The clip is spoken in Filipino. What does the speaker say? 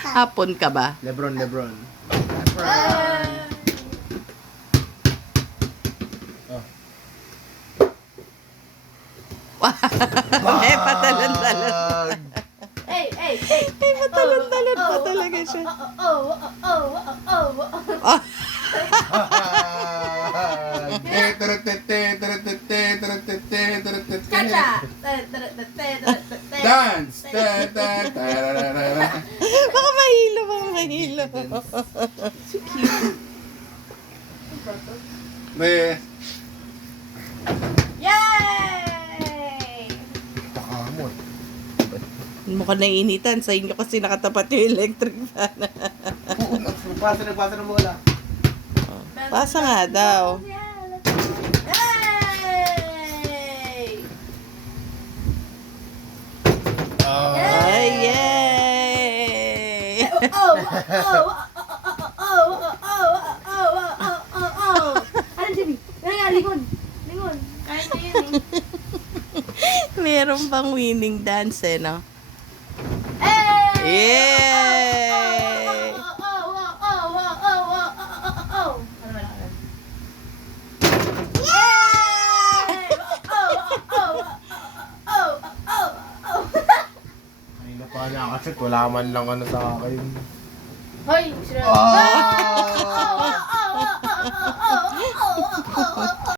Hapon ka ba? Lebron. May patalon-talon. Hey! May patalon-talon pa talaga siya. Kacha! Dance! Baka mahilo. May... Yay! Pakamot. Mukhang naiinitan sa inyo kasi nakatapat yung electric fan. Pasa ng bola. Pasa nga daw. Hey! Ay, yay! Ano, Jimmy? Ano nga, lingon. Kaya mo yun eh. Meron bang winning dance no? Hey! Yay! Kanina pa niya kasi wala man lang ano sa akin. Hoy! Sira. Ah!